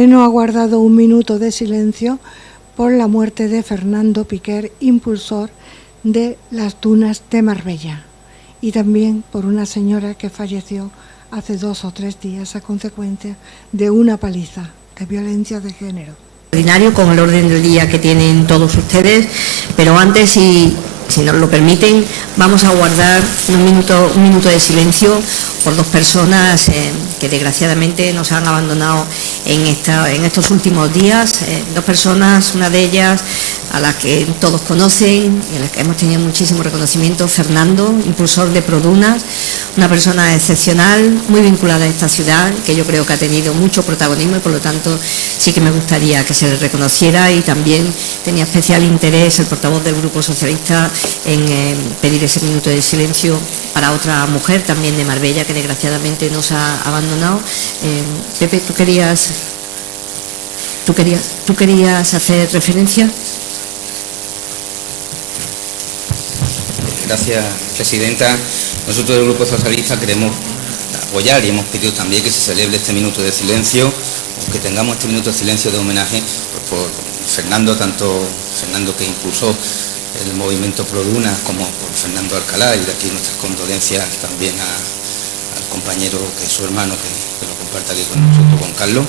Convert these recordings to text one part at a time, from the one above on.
El Pleno ha guardado un minuto de silencio por la muerte de Fernando Piquer, impulsor de las dunas de Marbella, y también por una señora que falleció hace 2 o 3 días a consecuencia de una paliza de violencia de género. Ordinario con el orden del día que tienen todos ustedes, pero antes, si nos lo permiten, vamos a guardar un minuto de silencio por 2 personas que desgraciadamente nos han abandonado en estos últimos días. 2 personas, una de ellas a las que todos conocen y a las que hemos tenido muchísimo reconocimiento: Fernando, impulsor de Produnas, una persona excepcional, muy vinculada a esta ciudad, que yo creo que ha tenido mucho protagonismo y por lo tanto sí que me gustaría que se le reconociera, y también tenía especial interés el portavoz del Grupo Socialista en pedir ese minuto de silencio para otra mujer también de Marbella que desgraciadamente nos ha abandonado. Pepe, ¿tú querías hacer referencia? Gracias, presidenta. Nosotros del Grupo Socialista queremos apoyar y hemos pedido también que se celebre este minuto de silencio, que tengamos este minuto de silencio de homenaje por Fernando, tanto Fernando que impulsó el movimiento Produnas como por Fernando Alcalá, y de aquí nuestras condolencias también al compañero que es su hermano, que lo comparte aquí con nosotros, con Carlos,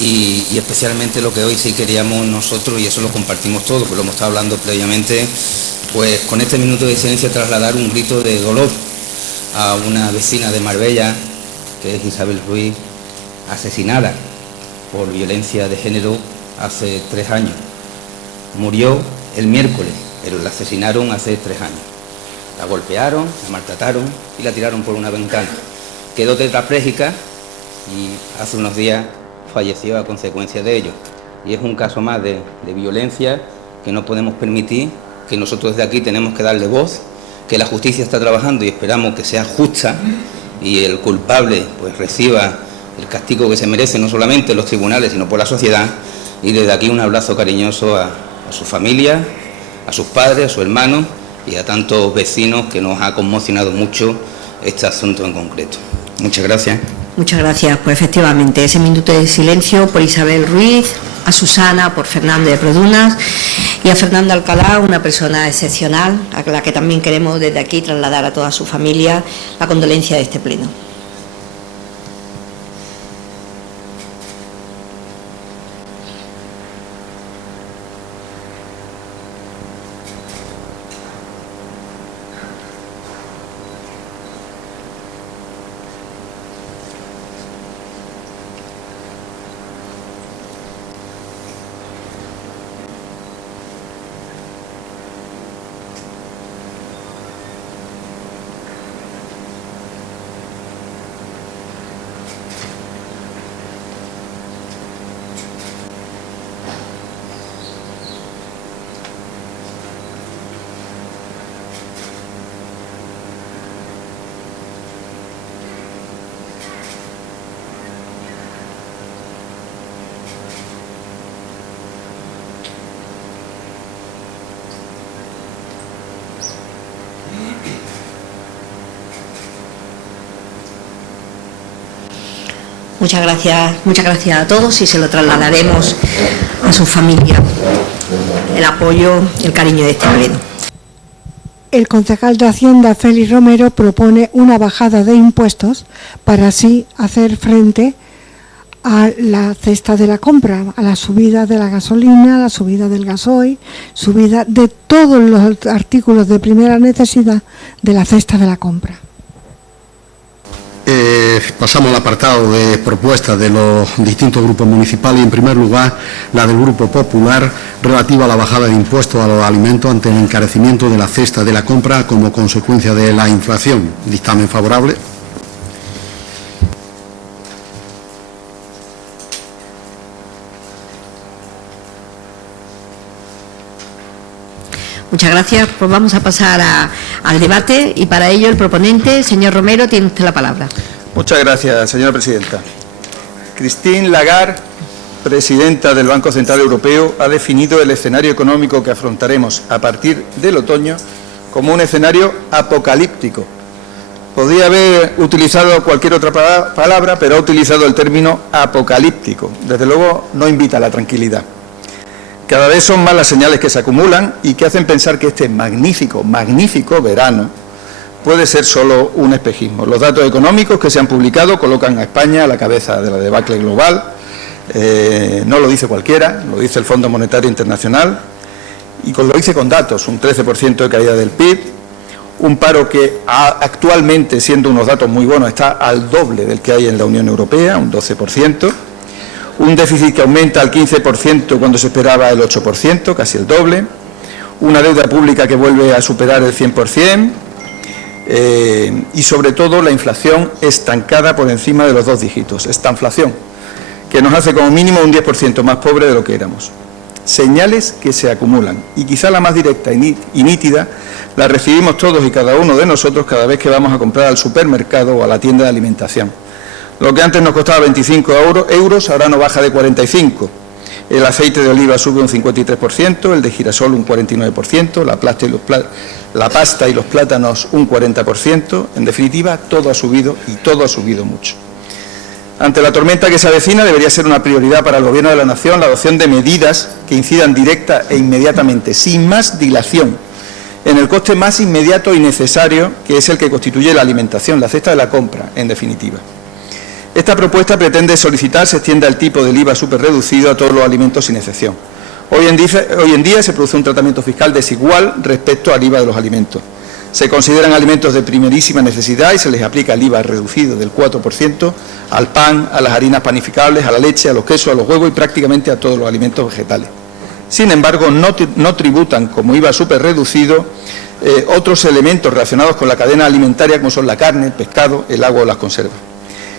y especialmente lo que hoy sí queríamos nosotros, y eso lo compartimos todos, pues lo hemos estado hablando previamente, pues con este minuto de silencio trasladar un grito de dolor a una vecina de Marbella, que es Isabel Ruiz, asesinada por violencia de género hace 3 años. Murió el miércoles, pero la asesinaron hace 3 años. La golpearon, la maltrataron y la tiraron por una ventana. Quedó tetrapléjica y hace unos días falleció a consecuencia de ello. Y es un caso más de violencia que no podemos permitir, que nosotros desde aquí tenemos que darle voz, que la justicia está trabajando y esperamos que sea justa y el culpable pues reciba el castigo que se merece, no solamente en los tribunales, sino por la sociedad. Y desde aquí un abrazo cariñoso a su familia, a sus padres, a su hermano y a tantos vecinos, que nos ha conmocionado mucho este asunto en concreto. Muchas gracias. Muchas gracias. Pues efectivamente, ese minuto de silencio por Isabel Ruiz, a Susana por Fernando de Produnas y a Fernando Alcalá, una persona excepcional, a la que también queremos desde aquí trasladar a toda su familia la condolencia de este pleno. Muchas gracias a todos, y se lo trasladaremos a su familia, el apoyo y el cariño de este pleno. El concejal de Hacienda, Félix Romero, propone una bajada de impuestos para así hacer frente a la cesta de la compra, a la subida de la gasolina, a la subida del gasoil, subida de todos los artículos de primera necesidad de la cesta de la compra. Pasamos al apartado de propuestas de los distintos grupos municipales, y en primer lugar la del Grupo Popular, relativa a la bajada de impuestos a los alimentos ante el encarecimiento de la cesta de la compra como consecuencia de la inflación. Dictamen favorable. Muchas gracias. Pues vamos a pasar al debate, y para ello el proponente, señor Romero, tiene usted la palabra. Muchas gracias, señora presidenta. Christine Lagarde, presidenta del Banco Central Europeo, ha definido el escenario económico que afrontaremos a partir del otoño como un escenario apocalíptico. Podría haber utilizado cualquier otra palabra, pero ha utilizado el término apocalíptico. Desde luego no invita a la tranquilidad. Cada vez son más las señales que se acumulan y que hacen pensar que este magnífico verano puede ser solo un espejismo. Los datos económicos que se han publicado colocan a España a la cabeza de la debacle global. No lo dice cualquiera, lo dice el Fondo Monetario Internacional, y lo dice con datos: un 13% de caída del PIB, un paro que actualmente, siendo unos datos muy buenos, está al doble del que hay en la Unión Europea, un 12%, un déficit que aumenta al 15% cuando se esperaba el 8%, casi el doble, una deuda pública que vuelve a superar el 100%, y sobre todo la inflación estancada por encima de los 2 dígitos, estanflación, que nos hace como mínimo un 10% más pobre de lo que éramos. Señales que se acumulan, y quizá la más directa y nítida la recibimos todos y cada uno de nosotros cada vez que vamos a comprar al supermercado o a la tienda de alimentación. Lo que antes nos costaba 25 euros, ahora no baja de 45. El aceite de oliva sube un 53%, el de girasol un 49%, la pasta y los plátanos un 40%. En definitiva, todo ha subido, y todo ha subido mucho. Ante la tormenta que se avecina, debería ser una prioridad para el Gobierno de la Nación la adopción de medidas que incidan directa e inmediatamente, sin más dilación, en el coste más inmediato y necesario, que es el que constituye la alimentación, la cesta de la compra, en definitiva. Esta propuesta pretende solicitar se extienda el tipo del IVA superreducido a todos los alimentos sin excepción. Hoy en día se produce un tratamiento fiscal desigual respecto al IVA de los alimentos. Se consideran alimentos de primerísima necesidad y se les aplica el IVA reducido del 4% al pan, a las harinas panificables, a la leche, a los quesos, a los huevos y prácticamente a todos los alimentos vegetales. Sin embargo, no tributan como IVA superreducido otros elementos relacionados con la cadena alimentaria, como son la carne, el pescado, el agua o las conservas.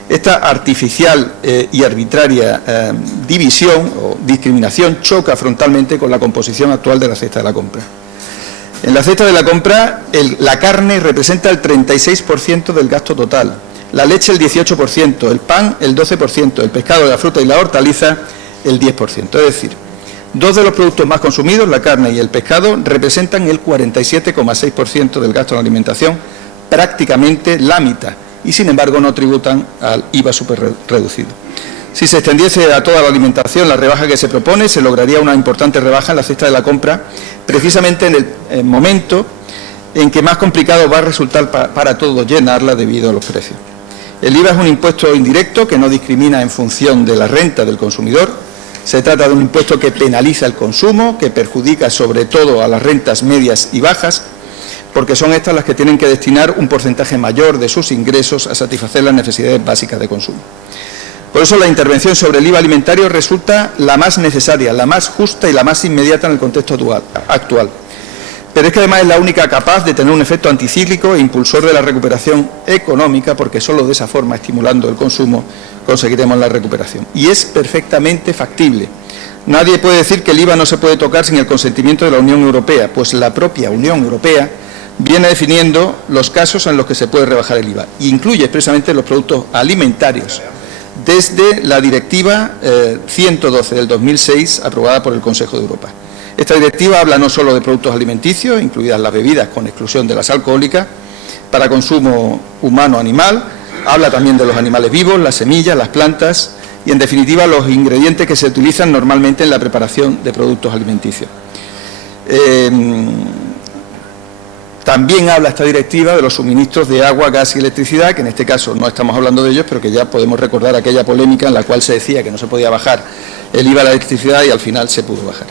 Esta artificial y arbitraria división o discriminación choca frontalmente con la composición actual de la cesta de la compra. En la cesta de la compra, la carne representa el 36% del gasto total, la leche el 18%, el pan el 12%, el pescado, la fruta y la hortaliza el 10%. Es decir, dos de los productos más consumidos, la carne y el pescado, representan el 47,6% del gasto en alimentación, prácticamente la mitad, y sin embargo no tributan al IVA superreducido. Si se extendiese a toda la alimentación la rebaja que se propone, se lograría una importante rebaja en la cesta de la compra, precisamente en el momento en que más complicado va a resultar para todos llenarla debido a los precios. El IVA es un impuesto indirecto que no discrimina en función de la renta del consumidor. Se trata de un impuesto que penaliza el consumo, que perjudica sobre todo a las rentas medias y bajas, porque son estas las que tienen que destinar un porcentaje mayor de sus ingresos a satisfacer las necesidades básicas de consumo. Por eso la intervención sobre el IVA alimentario resulta la más necesaria, la más justa y la más inmediata en el contexto actual. Pero es que además es la única capaz de tener un efecto anticíclico e impulsor de la recuperación económica, porque solo de esa forma, estimulando el consumo, conseguiremos la recuperación. Y es perfectamente factible. Nadie puede decir que el IVA no se puede tocar sin el consentimiento de la Unión Europea, pues la propia Unión Europea viene definiendo los casos en los que se puede rebajar el IVA, e incluye expresamente los productos alimentarios, desde la Directiva 112 del 2006, aprobada por el Consejo de Europa. Esta directiva habla no solo de productos alimenticios, incluidas las bebidas con exclusión de las alcohólicas, para consumo humano-animal, habla también de los animales vivos, las semillas, las plantas y, en definitiva, los ingredientes que se utilizan normalmente en la preparación de productos alimenticios. También habla esta directiva de los suministros de agua, gas y electricidad, que en este caso no estamos hablando de ellos, pero que ya podemos recordar aquella polémica en la cual se decía que no se podía bajar el IVA a la electricidad y al final se pudo bajar.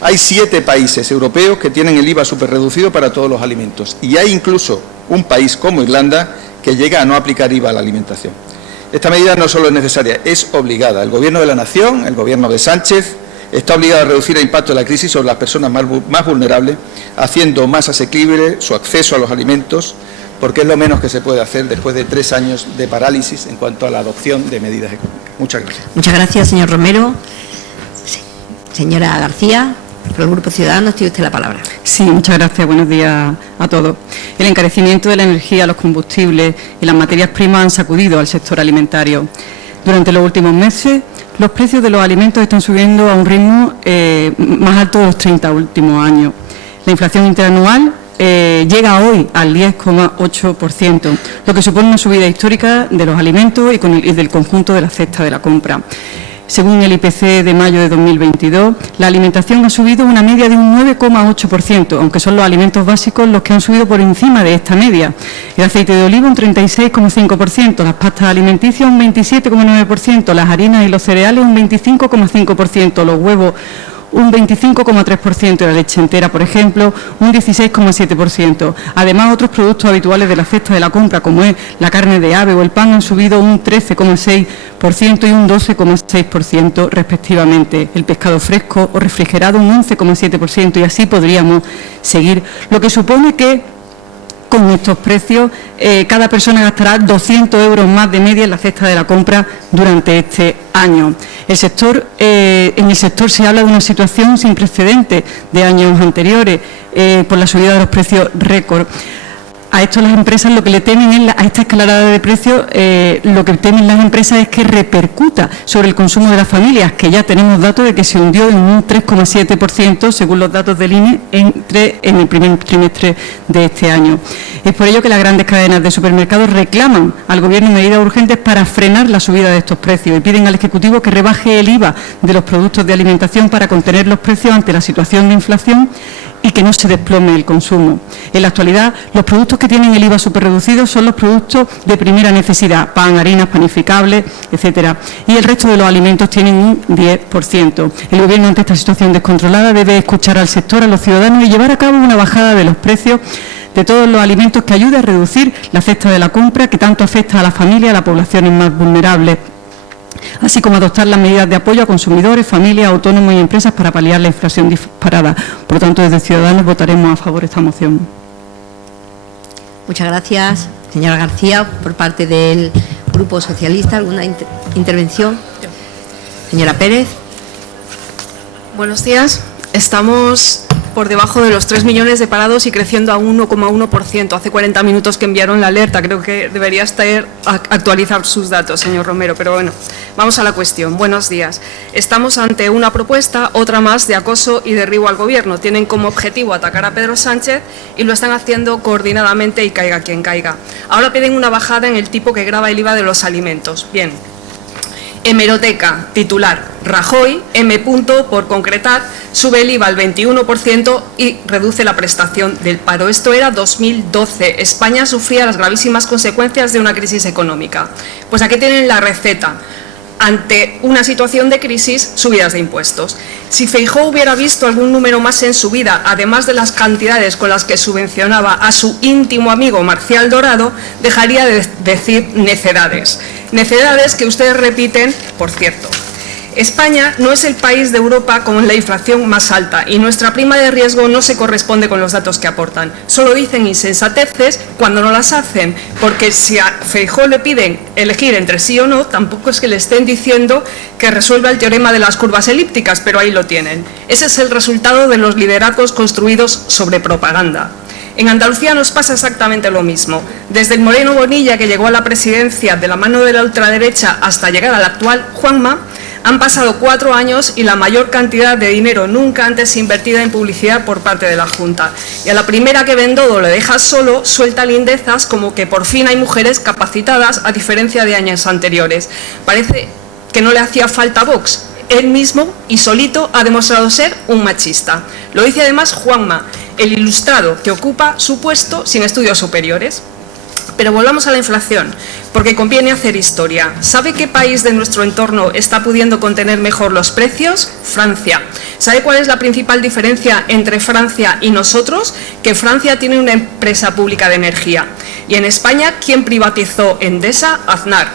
Hay 7 países europeos que tienen el IVA superreducido para todos los alimentos, y hay incluso un país como Irlanda que llega a no aplicar IVA a la alimentación. Esta medida no solo es necesaria, es obligada. El Gobierno de la Nación, el Gobierno de Sánchez, está obligado a reducir el impacto de la crisis sobre las personas más vulnerables, haciendo más asequible su acceso a los alimentos, porque es lo menos que se puede hacer después de 3 años de parálisis en cuanto a la adopción de medidas económicas. Muchas gracias. Muchas gracias, señor Romero. Señora García, por el Grupo Ciudadanos, tiene usted la palabra. Sí, muchas gracias. Buenos días a todos. El encarecimiento de la energía, los combustibles y las materias primas han sacudido al sector alimentario. Durante los últimos meses, los precios de los alimentos están subiendo a un ritmo más alto de los 30 últimos años. La inflación interanual llega hoy al 10,8%, lo que supone una subida histórica de los alimentos y del conjunto de la cesta de la compra. Según el IPC de mayo de 2022, la alimentación ha subido una media de un 9,8%, aunque son los alimentos básicos los que han subido por encima de esta media. El aceite de oliva un 36,5%, las pastas alimenticias un 27,9%, las harinas y los cereales un 25,5%, los huevos un 25,3% y la leche entera, por ejemplo, un 16,7%. Además, otros productos habituales de la cesta de la compra, como es la carne de ave o el pan, han subido un 13,6% y un 12,6% respectivamente. El pescado fresco o refrigerado un 11,7% y así podríamos seguir, lo que supone que con estos precios cada persona gastará 200 euros más de media en la cesta de la compra durante este año. En el sector se habla de una situación sin precedentes de años anteriores por la subida de los precios récord. A esto las empresas lo que le temen a esta escalada de precios, lo que temen las empresas es que repercuta sobre el consumo de las familias, que ya tenemos datos de que se hundió en un 3,7% según los datos del INE en el primer trimestre de este año. Es por ello que las grandes cadenas de supermercados reclaman al Gobierno medidas urgentes para frenar la subida de estos precios y piden al Ejecutivo que rebaje el IVA de los productos de alimentación para contener los precios ante la situación de inflación y que no se desplome el consumo. En la actualidad, los productos que tienen el IVA superreducido son los productos de primera necesidad, pan, harinas, panificables, etcétera, y el resto de los alimentos tienen un 10%. El Gobierno, ante esta situación descontrolada, debe escuchar al sector, a los ciudadanos y llevar a cabo una bajada de los precios de todos los alimentos que ayude a reducir la cesta de la compra, que tanto afecta a la familia y a las poblaciones más vulnerables, así como adoptar las medidas de apoyo a consumidores, familias, autónomos y empresas para paliar la inflación disparada. Por lo tanto, desde Ciudadanos votaremos a favor de esta moción. Muchas gracias, señora García. Por parte del Grupo Socialista, ¿alguna intervención? Señora Pérez. Buenos días. Estamos por debajo de los 3 millones de parados y creciendo a 1,1%. Hace 40 minutos que enviaron la alerta. Creo que debería actualizar sus datos, señor Romero. Pero bueno, vamos a la cuestión. Buenos días. Estamos ante una propuesta, otra más, de acoso y derribo al Gobierno. Tienen como objetivo atacar a Pedro Sánchez y lo están haciendo coordinadamente y caiga quien caiga. Ahora piden una bajada en el tipo que grava el IVA de los alimentos. Bien. Hemeroteca, titular, Rajoy, M. por concretar, sube el IVA al 21% y reduce la prestación del paro. Esto era 2012. España sufría las gravísimas consecuencias de una crisis económica. Pues aquí tienen la receta. Ante una situación de crisis, subidas de impuestos. Si Feijóo hubiera visto algún número más en su vida, además de las cantidades con las que subvencionaba a su íntimo amigo Marcial Dorado, dejaría de decir necedades. Necedades que ustedes repiten, por cierto. España no es el país de Europa con la inflación más alta y nuestra prima de riesgo no se corresponde con los datos que aportan. Solo dicen insensateces cuando no las hacen, porque si a Feijóo le piden elegir entre sí o no, tampoco es que le estén diciendo que resuelva el teorema de las curvas elípticas, pero ahí lo tienen. Ese es el resultado de los liderazgos construidos sobre propaganda. En Andalucía nos pasa exactamente lo mismo. Desde el Moreno Bonilla, que llegó a la presidencia de la mano de la ultraderecha, hasta llegar al actual Juanma, han pasado 4 años y la mayor cantidad de dinero nunca antes invertida en publicidad por parte de la Junta. Y a la primera que Bendodo le deja solo, suelta lindezas como que por fin hay mujeres capacitadas, a diferencia de años anteriores. Parece que no le hacía falta a Vox. Él mismo y solito ha demostrado ser un machista. Lo dice además Juanma, el ilustrado que ocupa su puesto sin estudios superiores. Pero volvamos a la inflación, porque conviene hacer historia. ¿Sabe qué país de nuestro entorno está pudiendo contener mejor los precios? Francia. ¿Sabe cuál es la principal diferencia entre Francia y nosotros? Que Francia tiene una empresa pública de energía. Y en España, ¿quién privatizó Endesa? Aznar.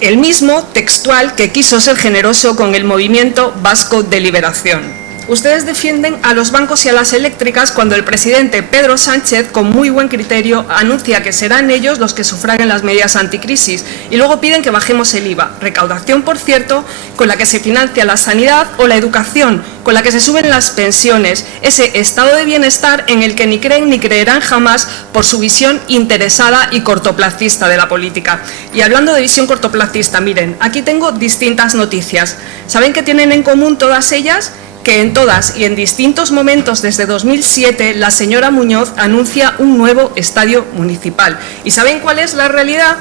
El mismo textual que quiso ser generoso con el movimiento vasco de liberación. Ustedes defienden a los bancos y a las eléctricas cuando el presidente Pedro Sánchez, con muy buen criterio, anuncia que serán ellos los que sufraguen las medidas anticrisis y luego piden que bajemos el IVA. Recaudación, por cierto, con la que se financia la sanidad o la educación, con la que se suben las pensiones, ese estado de bienestar en el que ni creen ni creerán jamás por su visión interesada y cortoplacista de la política. Y hablando de visión cortoplacista, miren, aquí tengo distintas noticias. ¿Saben qué tienen en común todas ellas? que en todas y en distintos momentos desde 2007 la señora Muñoz anuncia un nuevo estadio municipal. ¿Y saben cuál es la realidad?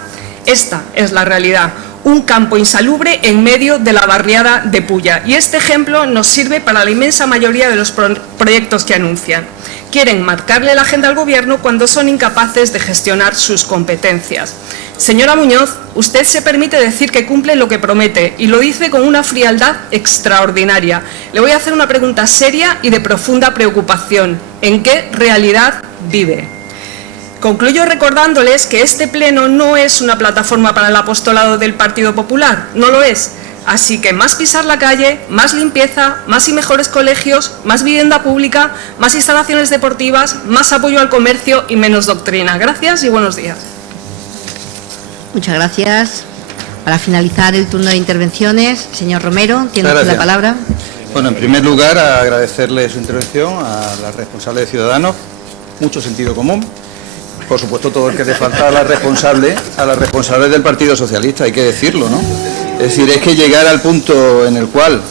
Esta es la realidad. Un campo insalubre en medio de la barriada de Pulla. Y este ejemplo nos sirve para la inmensa mayoría de los proyectos que anuncian. Quieren marcarle la agenda al Gobierno cuando son incapaces de gestionar sus competencias. Señora Muñoz, usted se permite decir que cumple lo que promete y lo dice con una frialdad extraordinaria. Le voy a hacer una pregunta seria y de profunda preocupación. ¿En qué realidad vive? Concluyo recordándoles que este pleno no es una plataforma para el apostolado del Partido Popular, no lo es. Así que más pisar la calle, más limpieza, más y mejores colegios, más vivienda pública, más instalaciones deportivas, más apoyo al comercio y menos doctrina. Gracias y buenos días. Muchas gracias. Para finalizar el turno de intervenciones, señor Romero, tiene usted la palabra. Bueno, en primer lugar, agradecerle su intervención a la responsable de Ciudadanos, mucho sentido común. Por supuesto, todo el que le falta a la responsable del Partido Socialista, hay que decirlo, ¿no? Es decir, es que llegar al punto en el cual,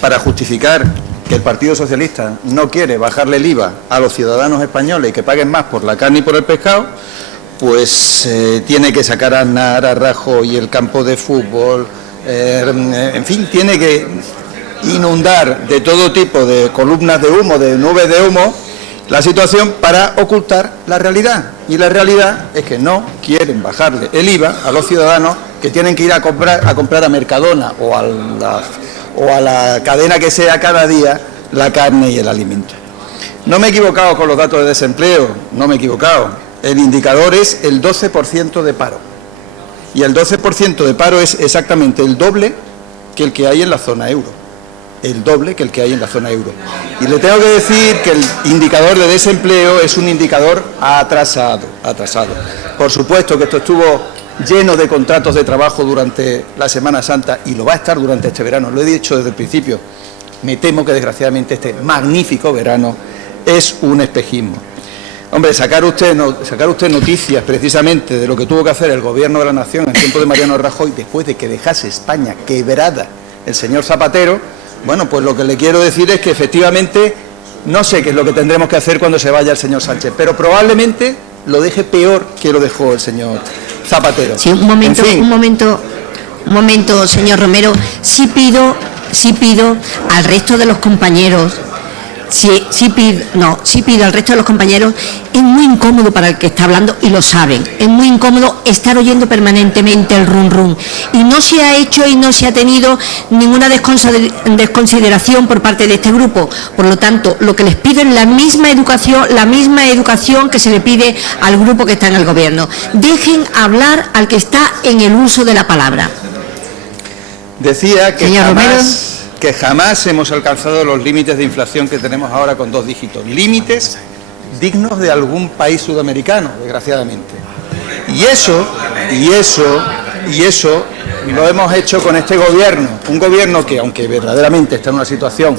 para justificar que el Partido Socialista no quiere bajarle el IVA a los ciudadanos españoles y que paguen más por la carne y por el pescado, pues tiene que sacar a Aznar, a Rajoy y el campo de fútbol, en fin, tiene que inundar de todo tipo de columnas de humo, de nubes de humo, la situación para ocultar la realidad. Y la realidad es que no quieren bajarle el IVA a los ciudadanos que tienen que ir a comprar a Mercadona o a la cadena que sea cada día la carne y el alimento. No me he equivocado con los datos de desempleo, no me he equivocado. El indicador es el 12% de paro. Y el 12% de paro es exactamente el doble que el que hay en la zona euro. El doble que el que hay en la zona euro. Y le tengo que decir que el indicador de desempleo es un indicador atrasado. Por supuesto que esto estuvo lleno de contratos de trabajo durante la Semana Santa y lo va a estar durante este verano, lo he dicho desde el principio. Me temo que desgraciadamente este magnífico verano es un espejismo. Hombre, sacar usted noticias precisamente de lo que tuvo que hacer el Gobierno de la Nación en tiempo de Mariano Rajoy después de que dejase España quebrada el señor Zapatero. Bueno, pues lo que le quiero decir es que efectivamente no sé qué es lo que tendremos que hacer cuando se vaya el señor Sánchez, pero probablemente lo deje peor que lo dejó el señor Zapatero. Sí, un momento, señor Romero. Sí pido al resto de los compañeros. Sí pido al resto de los compañeros. Es muy incómodo para el que está hablando y lo saben. Es muy incómodo estar oyendo permanentemente el rum rum. Y no se ha hecho y no se ha tenido ninguna desconsideración por parte de este grupo. Por lo tanto, lo que les pido es la misma educación que se le pide al grupo que está en el Gobierno. Dejen hablar al que está en el uso de la palabra. Decía que jamás hemos alcanzado los límites de inflación que tenemos ahora con 2 dígitos. Límites dignos de algún país sudamericano, desgraciadamente. Y eso lo hemos hecho con este gobierno. Un gobierno que, aunque verdaderamente está en una situación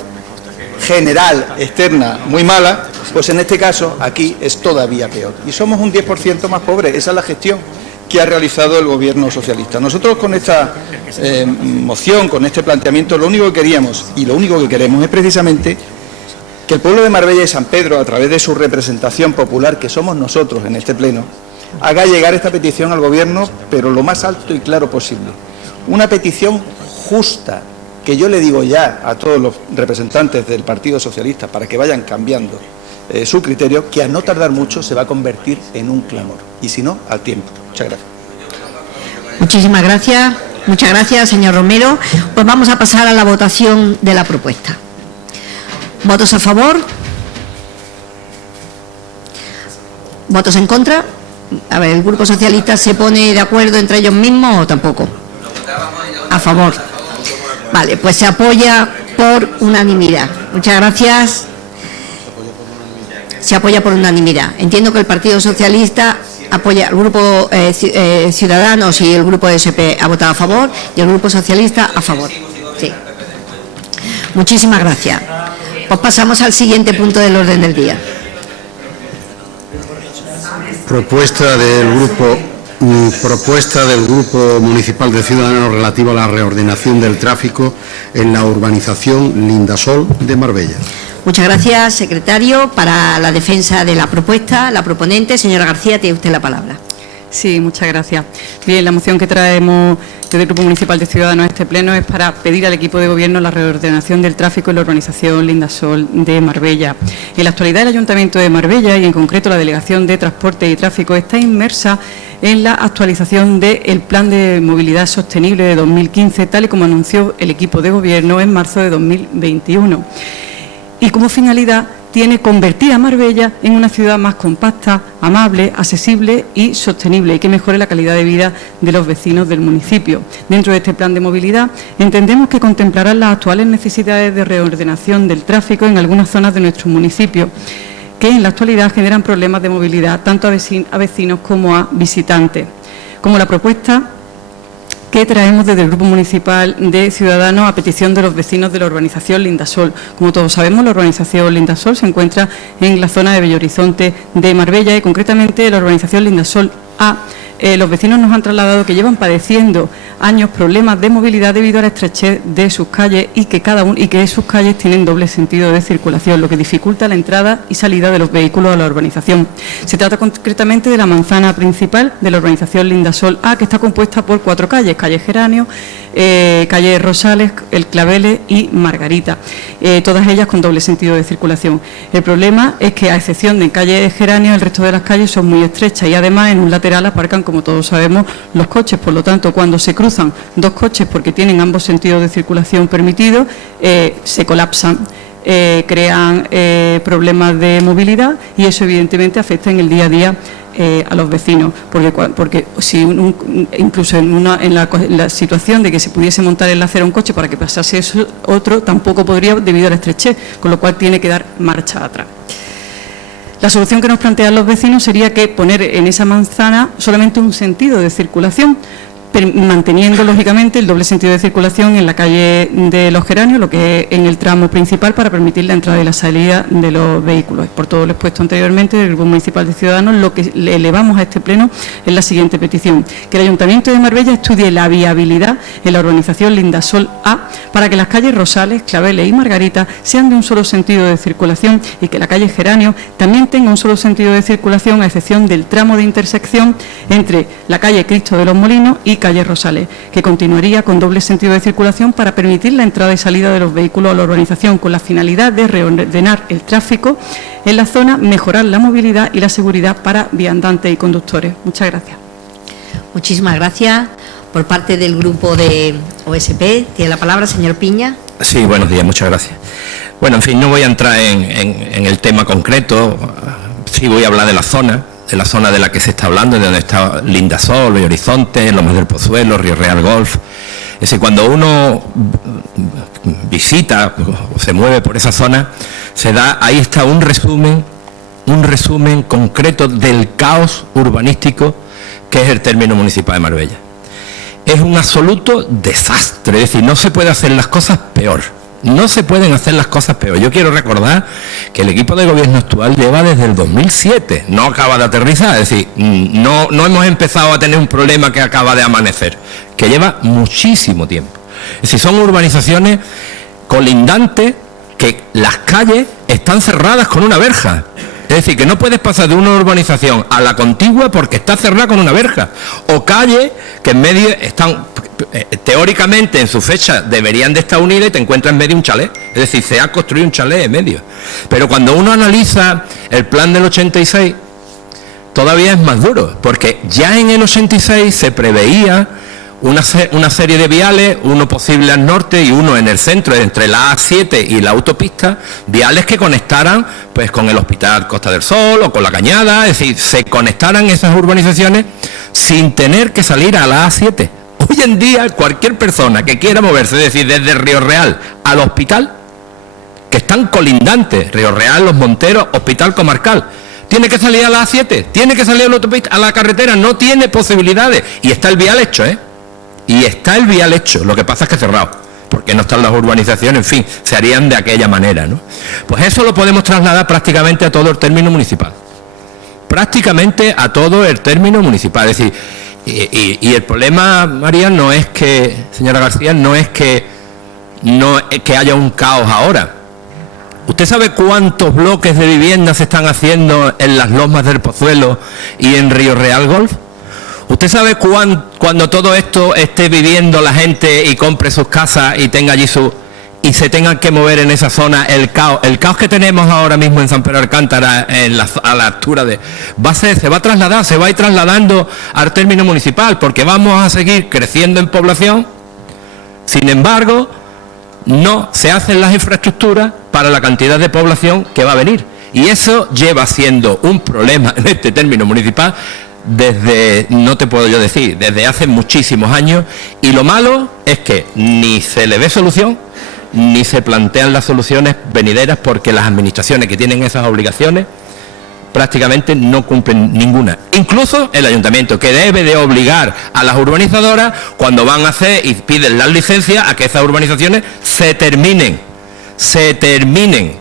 general, externa, muy mala, pues en este caso aquí es todavía peor. Y somos un 10% más pobres. Esa es la gestión que ha realizado el Gobierno socialista. Nosotros con esta moción, con este planteamiento, lo único que queríamos y lo único que queremos es precisamente que el pueblo de Marbella y San Pedro, a través de su representación popular, que somos nosotros en este pleno, haga llegar esta petición al Gobierno, pero lo más alto y claro posible. Una petición justa, que yo le digo ya a todos los representantes del Partido Socialista para que vayan cambiando su criterio, que a no tardar mucho se va a convertir en un clamor, y si no, al tiempo. Muchas gracias. Muchísimas gracias. Muchas gracias, señor Romero. Pues vamos a pasar a la votación de la propuesta. ¿Votos a favor? ¿Votos en contra? A ver, ¿el Grupo Socialista se pone de acuerdo entre ellos mismos o tampoco? A favor. Vale, pues se apoya por unanimidad. Muchas gracias. Se apoya por unanimidad. Entiendo que el Partido Socialista apoya, el Grupo Ciudadanos y el Grupo SP ha votado a favor y el Grupo Socialista a favor. Sí. Muchísimas gracias. Pues pasamos al siguiente punto del orden del día. Propuesta del Grupo propuesta del Grupo Municipal de Ciudadanos relativa a la reordenación del tráfico en la urbanización Lindasol de Marbella. Muchas gracias, secretario. Para la defensa de la propuesta, la proponente, señora García, tiene usted la palabra. Sí, muchas gracias. Bien, la moción que traemos desde el Grupo Municipal de Ciudadanos a este pleno es para pedir al equipo de gobierno la reordenación del tráfico en la urbanización Lindasol de Marbella. En la actualidad, el Ayuntamiento de Marbella y en concreto la Delegación de Transporte y Tráfico está inmersa en la actualización del Plan de Movilidad Sostenible de 2015, tal y como anunció el equipo de gobierno en marzo de 2021. Y como finalidad tiene convertir a Marbella en una ciudad más compacta, amable, accesible y sostenible, y que mejore la calidad de vida de los vecinos del municipio. Dentro de este plan de movilidad entendemos que contemplará las actuales necesidades de reordenación del tráfico en algunas zonas de nuestro municipio, que en la actualidad generan problemas de movilidad tanto a vecinos como a visitantes. Como la propuesta que traemos desde el Grupo Municipal de Ciudadanos a petición de los vecinos de la urbanización Lindasol. Como todos sabemos, la urbanización Lindasol se encuentra en la zona de Bellorizonte de Marbella y concretamente la urbanización Lindasol A. Los vecinos nos han trasladado que llevan padeciendo años problemas de movilidad debido a la estrechez de sus calles y que sus calles tienen doble sentido de circulación, lo que dificulta la entrada y salida de los vehículos a la urbanización. Se trata concretamente de la manzana principal de la urbanización Lindasol A, que está compuesta por 4 calles: calle Geranio, calle Rosales, El Claveles y Margarita, todas ellas con doble sentido de circulación. El problema es que, a excepción de calle Geranio, el resto de las calles son muy estrechas y además en un lateral aparcan, como todos sabemos, los coches. Por lo tanto, cuando se cruzan dos coches porque tienen ambos sentidos de circulación permitidos, se colapsan, crean problemas de movilidad y eso evidentemente afecta en el día a día a los vecinos, porque si incluso en la situación de que se pudiese montar en la acera un coche para que pasase eso, otro tampoco podría debido a la estrechez, con lo cual tiene que dar marcha atrás. La solución que nos plantean los vecinos sería que poner en esa manzana solamente un sentido de circulación, manteniendo lógicamente el doble sentido de circulación en la calle de los Geranios, lo que es en el tramo principal, para permitir la entrada y la salida de los vehículos. Por todo lo expuesto anteriormente, del Grupo Municipal de Ciudadanos, lo que le elevamos a este pleno es la siguiente petición: que el Ayuntamiento de Marbella estudie la viabilidad en la urbanización Lindasol A para que las calles Rosales, Claveles y Margarita sean de un solo sentido de circulación y que la calle Geranio también tenga un solo sentido de circulación, a excepción del tramo de intersección entre la calle Cristo de los Molinos y calle Rosales, que continuaría con doble sentido de circulación para permitir la entrada y salida de los vehículos a la urbanización, con la finalidad de reordenar el tráfico en la zona, mejorar la movilidad y la seguridad para viandantes y conductores. Muchas gracias. Muchísimas gracias. Por parte del grupo de OSP, tiene la palabra señor Piña. Sí, buenos días, muchas gracias. Bueno, en fin, no voy a entrar en el tema concreto, sí voy a hablar de la zona de la que se está hablando, de donde está Lindasol, Bellorizonte, Lomas del Pozuelo, Río Real Golf. Es decir, cuando uno visita o se mueve por esa zona, ahí está un resumen concreto del caos urbanístico que es el término municipal de Marbella. Es un absoluto desastre, es decir, no se puede hacer las cosas peor. No se pueden hacer las cosas peor. Yo quiero recordar que el equipo de gobierno actual lleva desde el 2007, no acaba de aterrizar, es decir, no hemos empezado a tener un problema que acaba de amanecer, que lleva muchísimo tiempo. Es decir, son urbanizaciones colindantes que las calles están cerradas con una verja. Es decir, que no puedes pasar de una urbanización a la contigua porque está cerrada con una verja. O calles que en medio están, teóricamente en su fecha deberían de estar unidas y te encuentras en medio un chalet. Es decir, se ha construido un chalet en medio. Pero cuando uno analiza el plan del 86, todavía es más duro, porque ya en el 86 se preveía una serie de viales, uno posible al norte y uno en el centro, entre la A7 y la autopista, viales que conectaran pues con el Hospital Costa del Sol o con la Cañada, es decir, se conectaran esas urbanizaciones sin tener que salir a la A7. Hoy en día cualquier persona que quiera moverse, es decir, desde Río Real al hospital, que están colindantes, Río Real, Los Monteros, Hospital Comarcal, tiene que salir a la A7, tiene que salir a la autopista, a la carretera, no tiene posibilidades, y está el vial hecho, y está el vial hecho, lo que pasa es que cerrado, porque no están las urbanizaciones, en fin, se harían de aquella manera, ¿no? Pues eso lo podemos trasladar prácticamente a todo el término municipal. Prácticamente a todo el término municipal. Es decir, Y el problema, María, no es que, señora García, no es que haya un caos ahora. ¿Usted sabe cuántos bloques de vivienda se están haciendo en las Lomas del Pozuelo y en Río Real Golf? ¿Usted sabe cuando todo esto esté viviendo la gente y compre sus casas y tenga allí y se tengan que mover en esa zona, el caos que tenemos ahora mismo en San Pedro de Alcántara, a la altura de... se va a trasladar, se va a ir trasladando al término municipal, porque vamos a seguir creciendo en población. Sin embargo, no se hacen las infraestructuras para la cantidad de población que va a venir. Y eso lleva siendo un problema en este término municipal desde, no te puedo yo decir, desde hace muchísimos años, y lo malo es que ni se le ve solución, ni se plantean las soluciones venideras, porque las administraciones que tienen esas obligaciones prácticamente no cumplen ninguna. Incluso el ayuntamiento, que debe de obligar a las urbanizadoras, cuando van a hacer y piden las licencias, a que esas urbanizaciones se terminen,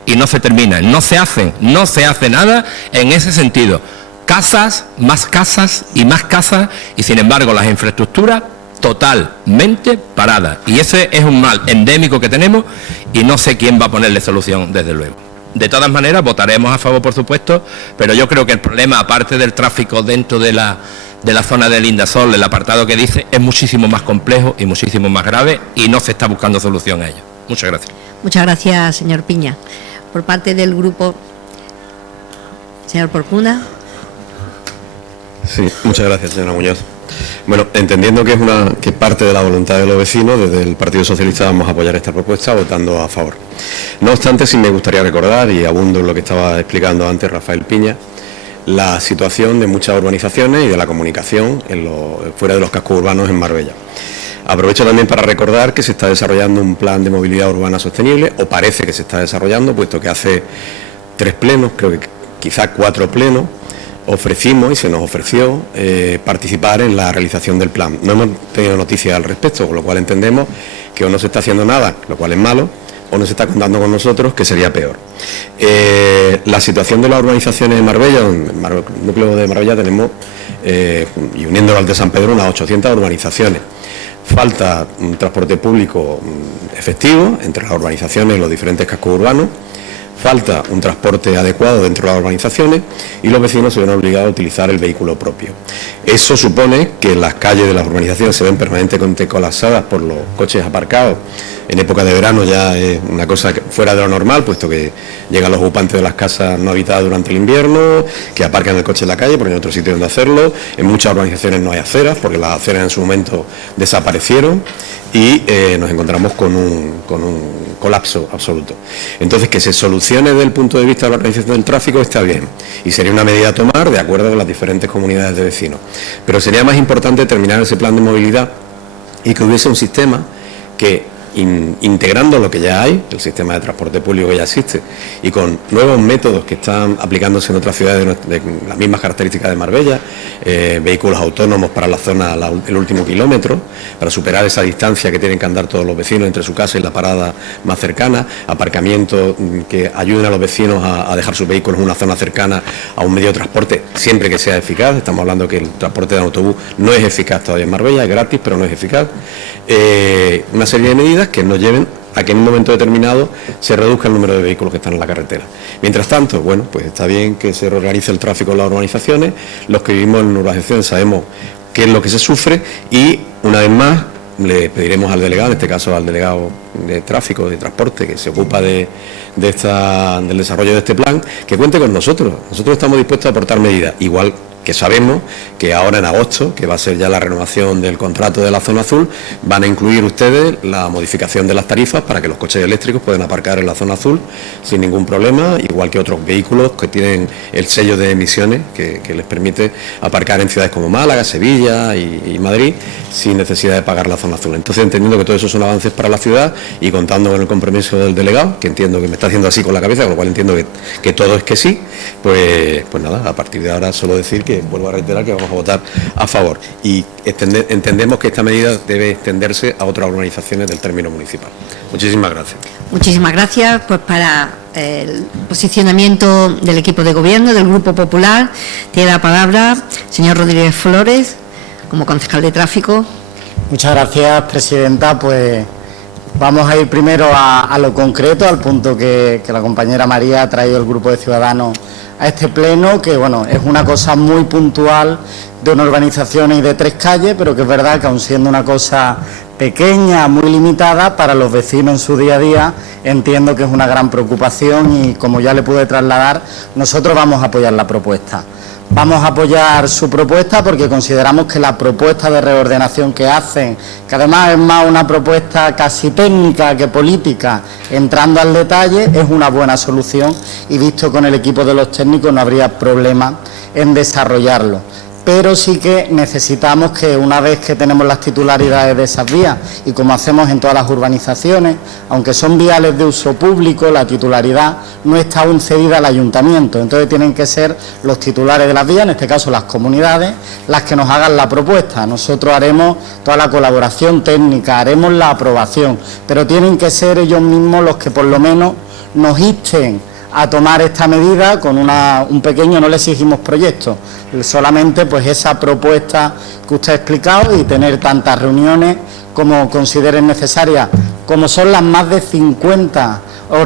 y no se terminan, no se hace nada en ese sentido. Casas, más casas y más casas, y sin embargo las infraestructuras totalmente paradas. Y ese es un mal endémico que tenemos, y no sé quién va a ponerle solución, desde luego. De todas maneras, votaremos a favor, por supuesto, pero yo creo que el problema, aparte del tráfico dentro de la zona del Indasol, el apartado que dice, es muchísimo más complejo y muchísimo más grave, y no se está buscando solución a ello. Muchas gracias. Muchas gracias, señor Piña. Por parte del grupo, señor Porcuna. Sí, muchas gracias, señora Muñoz. Bueno, entendiendo que es parte de la voluntad de los vecinos, desde el Partido Socialista vamos a apoyar esta propuesta votando a favor. No obstante, sí me gustaría recordar, y abundo en lo que estaba explicando antes Rafael Piña, la situación de muchas urbanizaciones y de la comunicación fuera de los cascos urbanos en Marbella. Aprovecho también para recordar que se está desarrollando un plan de movilidad urbana sostenible, o parece que se está desarrollando, puesto que hace 3 plenos, creo que quizá 4 plenos, ofrecimos y se nos ofreció participar en la realización del plan. No hemos tenido noticias al respecto, con lo cual entendemos que o no se está haciendo nada, lo cual es malo, o no se está contando con nosotros, que sería peor. La situación de las urbanizaciones de Marbella, en el núcleo de Marbella tenemos, y uniéndolo al de San Pedro, unas 800 urbanizaciones. Falta un transporte público efectivo entre las urbanizaciones y los diferentes cascos urbanos. Falta un transporte adecuado dentro de las urbanizaciones, y los vecinos se ven obligados a utilizar el vehículo propio. Eso supone que las calles de las urbanizaciones se ven permanentemente colapsadas por los coches aparcados. En época de verano ya es una cosa fuera de lo normal, puesto que llegan los ocupantes de las casas no habitadas durante el invierno, que aparcan el coche en la calle porque no hay otro sitio donde hacerlo. En muchas urbanizaciones no hay aceras, porque las aceras en su momento desaparecieron, y nos encontramos con un colapso absoluto. Entonces, que se solucione desde el punto de vista de la organización del tráfico está bien, y sería una medida a tomar de acuerdo con las diferentes comunidades de vecinos. Pero sería más importante terminar ese plan de movilidad y que hubiese un sistema que, integrando lo que ya hay, el sistema de transporte público que ya existe, y con nuevos métodos que están aplicándose en otras ciudades de las mismas características de Marbella, vehículos autónomos para la zona, el último kilómetro, para superar esa distancia que tienen que andar todos los vecinos entre su casa y la parada más cercana, aparcamientos que ayuden a los vecinos a dejar sus vehículos en una zona cercana a un medio de transporte, siempre que sea eficaz. Estamos hablando que el transporte de autobús no es eficaz todavía en Marbella, es gratis, pero no es eficaz. Una serie de medidas que nos lleven a que en un momento determinado se reduzca el número de vehículos que están en la carretera. Mientras tanto, bueno, pues está bien que se reorganice el tráfico en las urbanizaciones. Los que vivimos en urbanizaciones sabemos qué es lo que se sufre, y una vez más le pediremos al delegado, en este caso al delegado de tráfico, de transporte, que se ocupa del desarrollo de este plan, que cuente con nosotros. Nosotros estamos dispuestos a aportar medidas, igual que sabemos que ahora en agosto, que va a ser ya la renovación del contrato de la zona azul, van a incluir ustedes la modificación de las tarifas para que los coches eléctricos puedan aparcar en la zona azul sin ningún problema, igual que otros vehículos que tienen el sello de emisiones que les permite aparcar en ciudades como Málaga, Sevilla y Madrid sin necesidad de pagar la zona azul. Entonces, entendiendo que todo eso son avances para la ciudad y contando con el compromiso del delegado, que entiendo que me está haciendo así con la cabeza, con lo cual entiendo que todo es que sí, pues nada, a partir de ahora solo decir que vuelvo a reiterar que vamos a votar a favor, y entendemos que esta medida debe extenderse a otras organizaciones del término municipal. Muchísimas gracias. Muchísimas gracias. Pues para el posicionamiento del equipo de gobierno del Grupo Popular tiene la palabra señor Rodríguez Flores, como concejal de tráfico. Muchas gracias, presidenta. Pues vamos a ir primero a lo concreto, al punto que la compañera María ha traído el grupo de ciudadanos a este pleno, que bueno, es una cosa muy puntual de una urbanización y de 3 calles, pero que es verdad que aun siendo una cosa pequeña, muy limitada, para los vecinos en su día a día, entiendo que es una gran preocupación y, como ya le pude trasladar, nosotros vamos a apoyar la propuesta. Vamos a apoyar su propuesta porque consideramos que la propuesta de reordenación que hacen, que además es más una propuesta casi técnica que política, entrando al detalle, es una buena solución y, visto con el equipo de los técnicos, no habría problema en desarrollarlo. Pero sí que necesitamos que, una vez que tenemos las titularidades de esas vías, y como hacemos en todas las urbanizaciones, aunque son viales de uso público, la titularidad no está aún cedida al ayuntamiento, entonces tienen que ser los titulares de las vías, en este caso las comunidades, las que nos hagan la propuesta. Nosotros haremos toda la colaboración técnica, haremos la aprobación, pero tienen que ser ellos mismos los que por lo menos nos insten a tomar esta medida con un pequeño, no le exigimos proyecto, solamente pues esa propuesta que usted ha explicado y tener tantas reuniones como consideren necesarias, como son las más de 50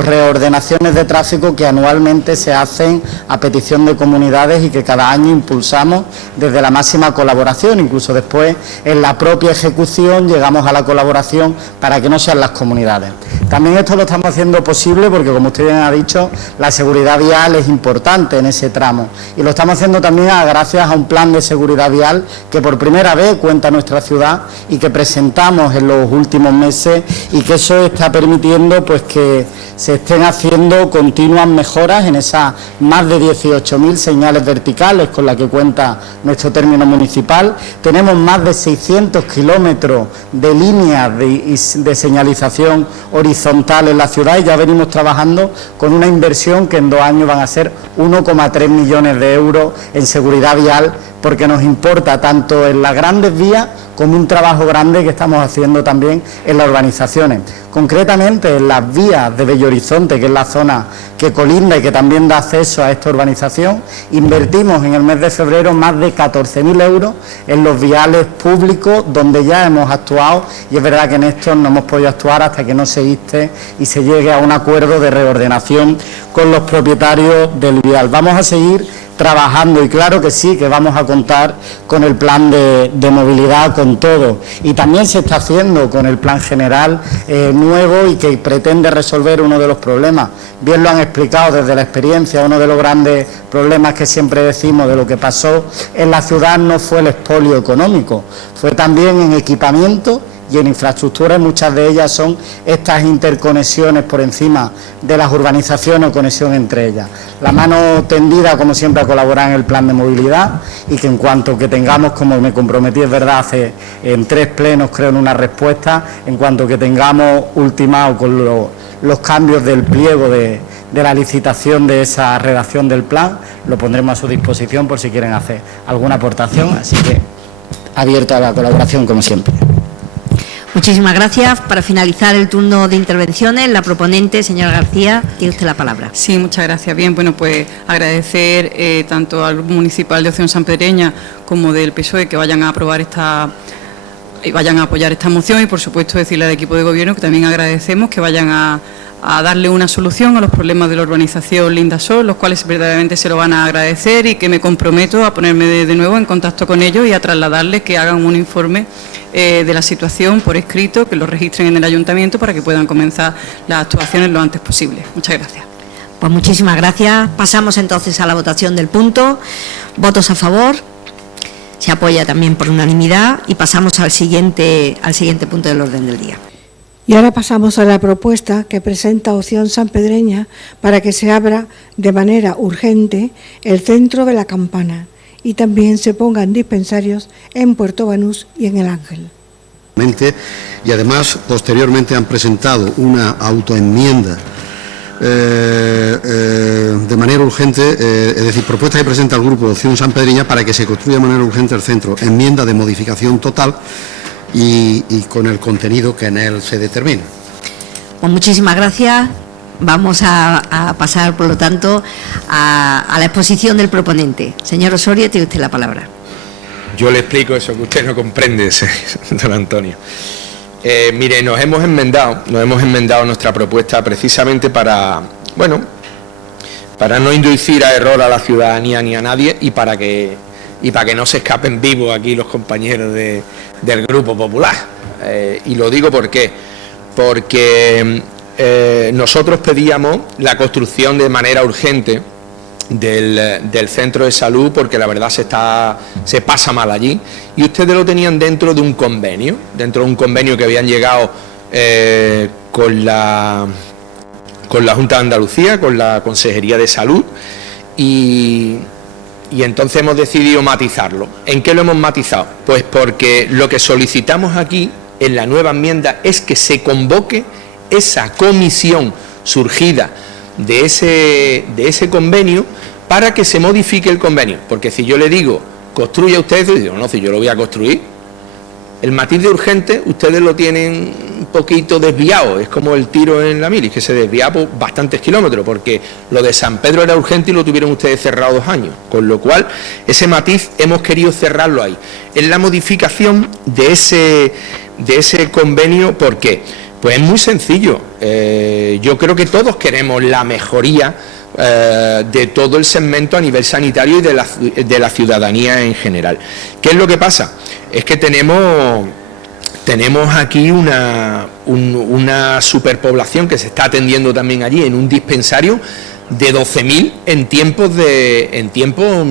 reordenaciones de tráfico que anualmente se hacen a petición de comunidades y que cada año impulsamos desde la máxima colaboración. Incluso después, en la propia ejecución, llegamos a la colaboración para que no sean las comunidades. También esto lo estamos haciendo posible porque, como usted bien ha dicho, la seguridad vial es importante en ese tramo, y lo estamos haciendo también gracias a un plan de seguridad vial que por primera vez cuenta nuestra ciudad y que presentamos en los últimos meses, y que eso está permitiendo pues que se estén haciendo continuas mejoras en esas más de 18.000 señales verticales con las que cuenta nuestro término municipal. Tenemos más de 600 kilómetros de líneas de señalización horizontal en la ciudad, y ya venimos trabajando con una inversión que en 2 años van a ser 1,3 millones de euros en seguridad vial, porque nos importa tanto en las grandes vías como un trabajo grande que estamos haciendo también en las urbanizaciones. Concretamente en las vías de Bello Horizonte, que es la zona que colinda y que también da acceso a esta urbanización, invertimos en el mes de febrero más de 14.000 euros en los viales públicos donde ya hemos actuado, y es verdad que en estos no hemos podido actuar hasta que no se inste y se llegue a un acuerdo de reordenación con los propietarios del vial. Vamos a seguir trabajando, y claro que sí, que vamos a contar con el plan de movilidad, con todo, y también se está haciendo con el plan general nuevo, y que pretende resolver uno de los problemas. Bien lo han explicado desde la experiencia, uno de los grandes problemas que siempre decimos de lo que pasó en la ciudad no fue el expolio económico, fue también en equipamiento y en infraestructuras. Muchas de ellas son estas interconexiones por encima de las urbanizaciones o conexión entre ellas. La mano tendida, como siempre, a colaborar en el plan de movilidad, y que en cuanto que tengamos, como me comprometí, es verdad, hace en 3 plenos creo en una respuesta, en cuanto que tengamos ultimado con los cambios del pliego de la licitación de esa redacción del plan, lo pondremos a su disposición por si quieren hacer alguna aportación, así que abierto a la colaboración como siempre. Muchísimas gracias. Para finalizar el turno de intervenciones, la proponente, señora García, tiene usted la palabra. Sí, muchas gracias. Bien, bueno, pues agradecer tanto al Grupo Municipal de Opción Sanpedreña como del PSOE que vayan a aprobar vayan a apoyar esta moción, y por supuesto decirle al equipo de gobierno que también agradecemos que vayan a darle una solución a los problemas de la urbanización Lindasol, los cuales verdaderamente se lo van a agradecer, y que me comprometo a ponerme de nuevo en contacto con ellos y a trasladarles que hagan un informe de la situación por escrito, que lo registren en el ayuntamiento para que puedan comenzar las actuaciones lo antes posible. Muchas gracias. Pues muchísimas gracias. Pasamos entonces a la votación del punto. Votos a favor. Se apoya también por unanimidad, y pasamos al siguiente punto del orden del día. Y ahora pasamos a la propuesta que presenta Opción Sanpedreña para que se abra de manera urgente el centro de la Campana y también se pongan dispensarios en Puerto Banús y en El Ángel. Y además, posteriormente han presentado una autoenmienda de manera urgente, es decir, propuesta que presenta el Grupo de Opción Sanpedreña para que se construya de manera urgente el centro, enmienda de modificación total y con el contenido que en él se determina. Pues muchísimas gracias. Vamos a pasar, por lo tanto, a la exposición del proponente. Señor Osorio, tiene usted la palabra. Yo le explico eso que usted no comprende, don Antonio. Mire, nos hemos enmendado nuestra propuesta precisamente para, bueno, para no inducir a error a la ciudadanía ni a nadie y para que no se escapen vivos aquí los compañeros del Grupo Popular. Y lo digo porque nosotros pedíamos la construcción de manera urgente del centro de salud, porque la verdad se pasa mal allí, y ustedes lo tenían dentro de un convenio que habían llegado con la Junta de Andalucía, con la Consejería de Salud, y entonces hemos decidido matizarlo. ¿En qué lo hemos matizado? Pues porque lo que solicitamos aquí en la nueva enmienda es que se convoque esa comisión surgida de ese convenio para que se modifique el convenio, porque si yo le digo construya usted, digo, no, si yo lo voy a construir, el matiz de urgente ustedes lo tienen un poquito desviado, es como el tiro en la mili, que se desvía por bastantes kilómetros, porque lo de San Pedro era urgente y lo tuvieron ustedes cerrado 2 años, con lo cual ese matiz hemos querido cerrarlo ahí. En la modificación de ese convenio, ¿por qué? Pues es muy sencillo. Yo creo que todos queremos la mejoría de todo el segmento a nivel sanitario y de la ciudadanía en general. ¿Qué es lo que pasa? Es que tenemos aquí una superpoblación que se está atendiendo también allí en un dispensario de 12.000 en tiempos,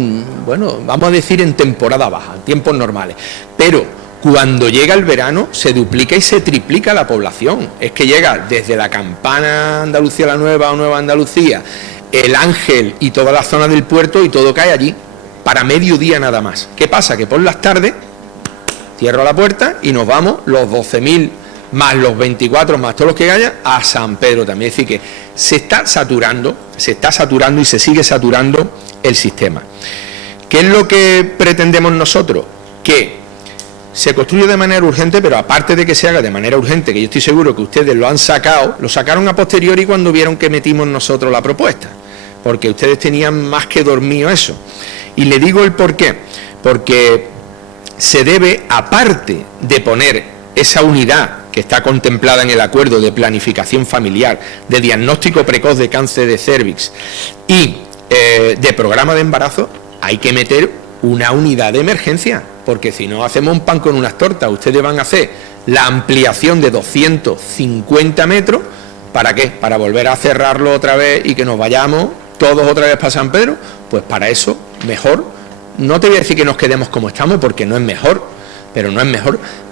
bueno, vamos a decir en temporada baja, en tiempos normales. Pero cuando llega el verano se duplica y se triplica la población. Es que llega desde la Campana Andalucía la Nueva o Nueva Andalucía, el Ángel y toda la zona del puerto, y todo cae allí para mediodía nada más. ¿Qué pasa? Que por las tardes cierro la puerta y nos vamos los 12.000 más los 24 más todos los que haya a San Pedro también. Es decir, que se está saturando y se sigue saturando el sistema. ¿Qué es lo que pretendemos nosotros? Que se construye de manera urgente, pero aparte de que se haga de manera urgente, que yo estoy seguro que ustedes lo sacaron a posteriori cuando vieron que metimos nosotros la propuesta, porque ustedes tenían más que dormido eso. Y le digo el por qué, porque se debe, aparte de poner esa unidad que está contemplada en el acuerdo de planificación familiar, de diagnóstico precoz de cáncer de cérvix y de programa de embarazo, hay que meter una unidad de emergencia, porque si no hacemos un pan con unas tortas. Ustedes van a hacer la ampliación de 250 metros, ¿para qué? Para volver a cerrarlo otra vez y que nos vayamos todos otra vez para San Pedro. Pues para eso, mejor, no te voy a decir que nos quedemos como estamos, porque no es mejor,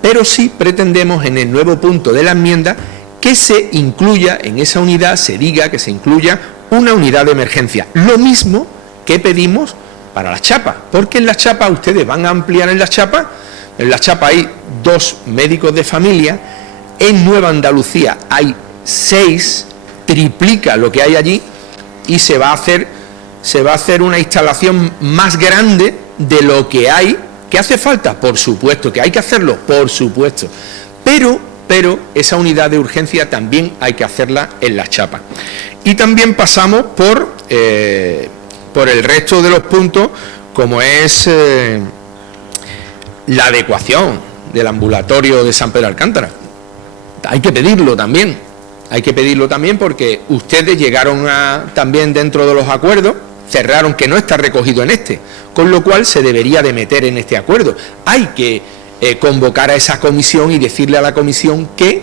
pero sí pretendemos en el nuevo punto de la enmienda que se incluya en esa unidad, se diga que se incluya una unidad de emergencia, lo mismo que pedimos para las chapas, porque en las chapas ustedes van a ampliar en las chapas hay 2 médicos de familia, en Nueva Andalucía hay 6, triplica lo que hay allí, y se va a hacer una instalación más grande de lo que hay, que hace falta, por supuesto, que hay que hacerlo, por supuesto, pero esa unidad de urgencia también hay que hacerla en las chapas. Y también pasamos por el resto de los puntos, como es la adecuación del ambulatorio de San Pedro Alcántara. Hay que pedirlo también porque ustedes llegaron también dentro de los acuerdos, cerraron que no está recogido en este, con lo cual se debería de meter en este acuerdo. Hay que convocar a esa comisión y decirle a la comisión que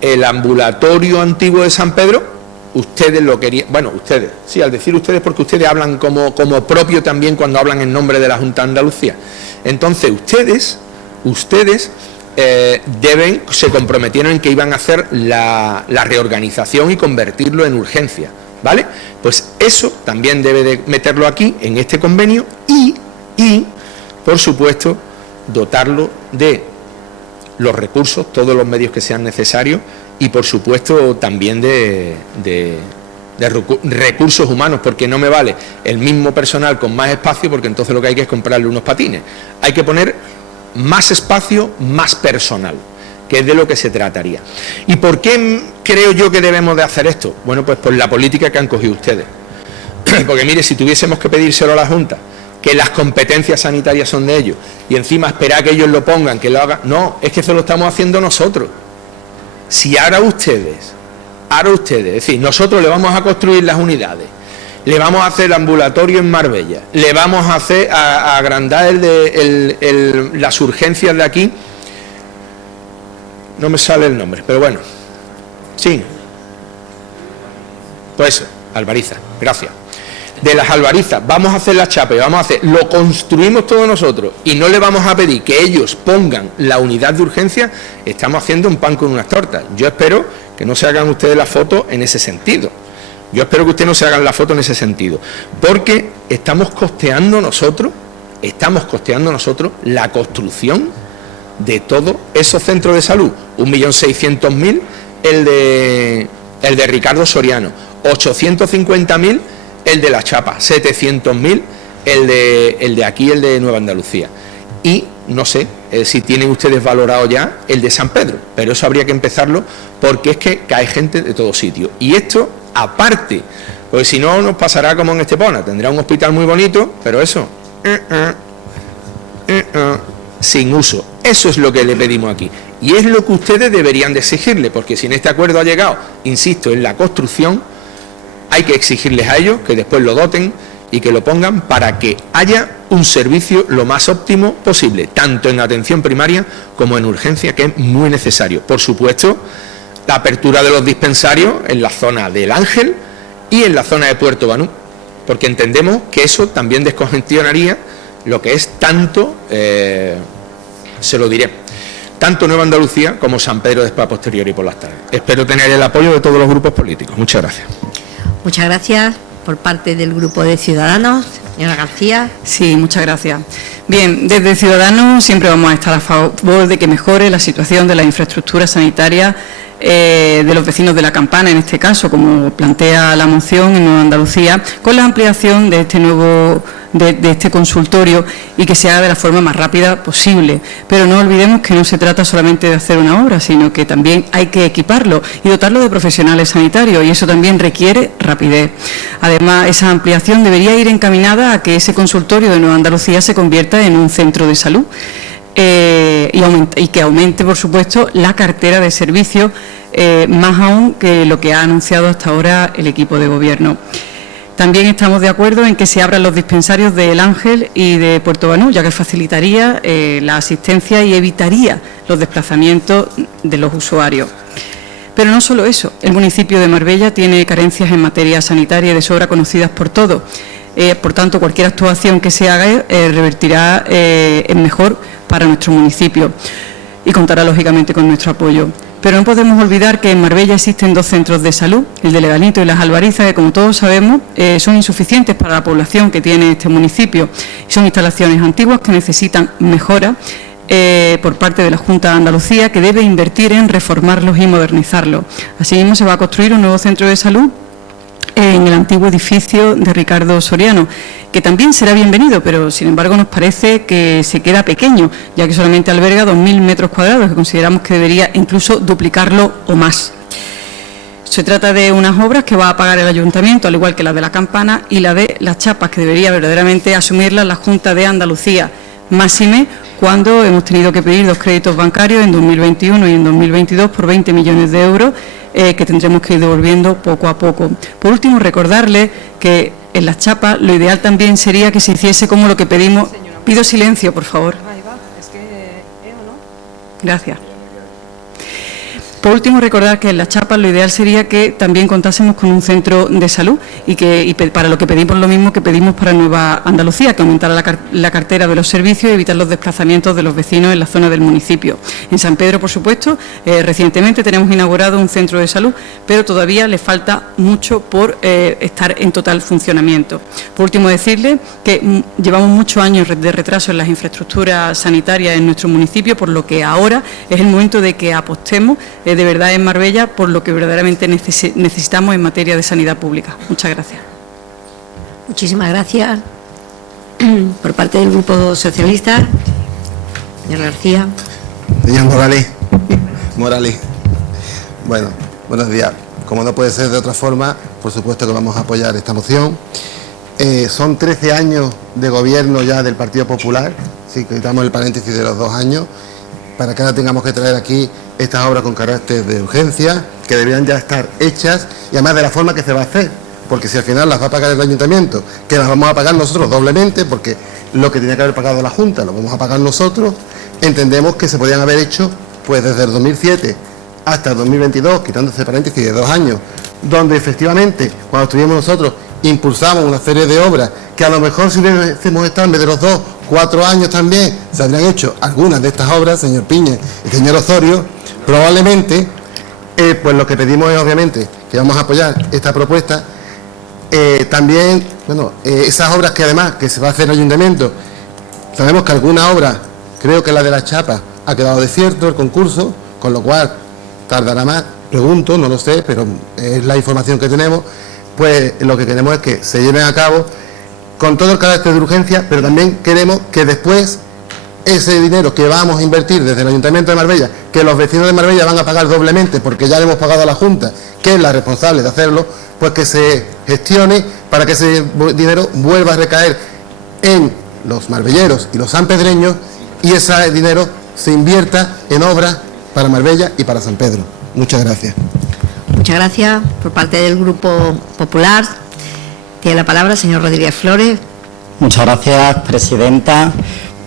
el ambulatorio antiguo de San Pedro, ustedes lo querían, bueno, ustedes, sí, al decir ustedes porque ustedes hablan como propio también cuando hablan en nombre de la Junta de Andalucía. Entonces ustedes se comprometieron en que iban a hacer la reorganización y convertirlo en urgencia, ¿vale? Pues eso también debe de meterlo aquí en este convenio y por supuesto dotarlo de los recursos, todos los medios que sean necesarios, y por supuesto también de recursos humanos, porque no me vale el mismo personal con más espacio, porque entonces lo que hay que es comprarle unos patines. Hay que poner más espacio, más personal, que es de lo que se trataría. ¿Y por qué creo yo que debemos de hacer esto? Bueno, pues por la política que han cogido ustedes. Porque mire, si tuviésemos que pedírselo a la Junta, que las competencias sanitarias son de ellos, y encima esperar que ellos lo pongan, que lo hagan. No, es que eso lo estamos haciendo nosotros. Si ahora ustedes, es decir, nosotros le vamos a construir las unidades, le vamos a hacer el ambulatorio en Marbella, le vamos a hacer a agrandar las urgencias de aquí, no me sale el nombre, pero bueno, sí, pues eso, Albarizas, gracias. De las Albarizas, vamos a hacer la chapa y vamos a hacer, lo construimos todos nosotros y no le vamos a pedir que ellos pongan la unidad de urgencia, estamos haciendo un pan con unas tortas. Yo espero que no se hagan ustedes la foto en ese sentido. Yo espero que ustedes no se hagan la foto en ese sentido, porque estamos costeando nosotros la construcción de todos esos centros de salud. 1.600.000 el de Ricardo Soriano, 850.000 el de La Chapa, 700.000 el de aquí, el de Nueva Andalucía. Y no sé si tienen ustedes valorado ya el de San Pedro, pero eso habría que empezarlo, porque es que cae gente de todos sitios. Y esto, aparte, porque si no nos pasará como en Estepona, tendrá un hospital muy bonito, pero eso, sin uso. Eso es lo que le pedimos aquí. Y es lo que ustedes deberían de exigirle, porque si en este acuerdo ha llegado, insisto, en la construcción, hay que exigirles a ellos que después lo doten y que lo pongan para que haya un servicio lo más óptimo posible, tanto en atención primaria como en urgencia, que es muy necesario. Por supuesto, la apertura de los dispensarios en la zona del Ángel y en la zona de Puerto Banús, porque entendemos que eso también descongestionaría lo que es tanto, se lo diré, tanto Nueva Andalucía como San Pedro de Spa posterior y por las tardes. Espero tener el apoyo de todos los grupos políticos. Muchas gracias. Muchas gracias. Por parte del Grupo de Ciudadanos, señora García. Sí, muchas gracias. Bien, desde Ciudadanos siempre vamos a estar a favor de que mejore la situación de la infraestructura sanitaria de los vecinos de La Campana, en este caso, como plantea la moción en Nueva Andalucía, con la ampliación de este nuevo de este consultorio y que se haga de la forma más rápida posible. Pero no olvidemos que no se trata solamente de hacer una obra, sino que también hay que equiparlo y dotarlo de profesionales sanitarios, y eso también requiere rapidez. Además, esa ampliación debería ir encaminada a que ese consultorio de Nueva Andalucía se convierta en un centro de salud y que aumente, por supuesto, la cartera de servicios, más aún que lo que ha anunciado hasta ahora el equipo de gobierno. También estamos de acuerdo en que se abran los dispensarios de El Ángel y de Puerto Banús, ya que facilitaría la asistencia y evitaría los desplazamientos de los usuarios. Pero no solo eso, el municipio de Marbella tiene carencias en materia sanitaria de sobra conocidas por todos. Por tanto, cualquier actuación que se haga revertirá en mejor para nuestro municipio y contará lógicamente con nuestro apoyo. Pero no podemos olvidar que en Marbella existen 2 centros de salud, el de Leganito y Las Albarizas, que como todos sabemos son insuficientes para la población que tiene este municipio. Son instalaciones antiguas que necesitan mejora por parte de la Junta de Andalucía, que debe invertir en reformarlos y modernizarlos. Asimismo, se va a construir un nuevo centro de salud en el antiguo edificio de Ricardo Soriano, que también será bienvenido, pero sin embargo nos parece que se queda pequeño, ya que solamente alberga 2.000 metros cuadrados, que consideramos que debería incluso duplicarlo o más. Se trata de unas obras que va a pagar el Ayuntamiento, al igual que la de La Campana y la de Las Chapas, que debería verdaderamente asumirla la Junta de Andalucía, máxime cuando hemos tenido que pedir 2 créditos bancarios en 2021 y en 2022 por 20 millones de euros, que tendremos que ir devolviendo poco a poco. Por último, recordarles que en Las Chapas lo ideal también sería que se hiciese como lo que pedimos. Pido silencio, por favor. Gracias. Por último, recordar que en Las Chapas lo ideal sería que también contásemos con un centro de salud y para lo que pedimos lo mismo que pedimos para Nueva Andalucía, que aumentara la cartera de los servicios y evitar los desplazamientos de los vecinos en la zona del municipio. En San Pedro, por supuesto, recientemente tenemos inaugurado un centro de salud, pero todavía le falta mucho por estar en total funcionamiento. Por último, decirle que llevamos muchos años de retraso en las infraestructuras sanitarias en nuestro municipio, por lo que ahora es el momento de que apostemos de verdad en Marbella por lo que verdaderamente necesitamos en materia de sanidad pública. Muchas gracias. Muchísimas gracias. Por parte del Grupo Socialista, señor García. Señor Morales. Bueno, buenos días. Como no puede ser de otra forma, por supuesto que vamos a apoyar esta moción Son 13 años de gobierno ya del Partido Popular, si quitamos el paréntesis de los 2 años, para que ahora tengamos que traer aquí estas obras con carácter de urgencia, que deberían ya estar hechas, y además de la forma que se va a hacer, porque si al final las va a pagar el Ayuntamiento, que las vamos a pagar nosotros doblemente, porque lo que tenía que haber pagado la Junta lo vamos a pagar nosotros, entendemos que se podían haber hecho pues desde el 2007 hasta el 2022, quitando ese paréntesis de 2 años, donde efectivamente, cuando estuvimos nosotros, impulsamos una serie de obras que a lo mejor si hubiésemos estado en vez de los 2, 4 años también, se habrían hecho algunas de estas obras, señor Piña y señor Osorio, probablemente, pues lo que pedimos es obviamente que vamos a apoyar esta propuesta. También, bueno, esas obras que además que se va a hacer en el Ayuntamiento, sabemos que alguna obra, creo que la de la chapa, ha quedado desierto el concurso, con lo cual tardará más, pregunto, no lo sé, pero es la información que tenemos. Pues lo que queremos es que se lleven a cabo con todo el carácter de urgencia, pero también queremos que después ese dinero que vamos a invertir desde el Ayuntamiento de Marbella, que los vecinos de Marbella van a pagar doblemente porque ya le hemos pagado a la Junta, que es la responsable de hacerlo, pues que se gestione para que ese dinero vuelva a recaer en los marbelleros y los sanpedreños, y ese dinero se invierta en obras para Marbella y para San Pedro. Muchas gracias. Muchas gracias. Por parte del Grupo Popular, tiene la palabra el señor Rodríguez Flores. Muchas gracias, presidenta.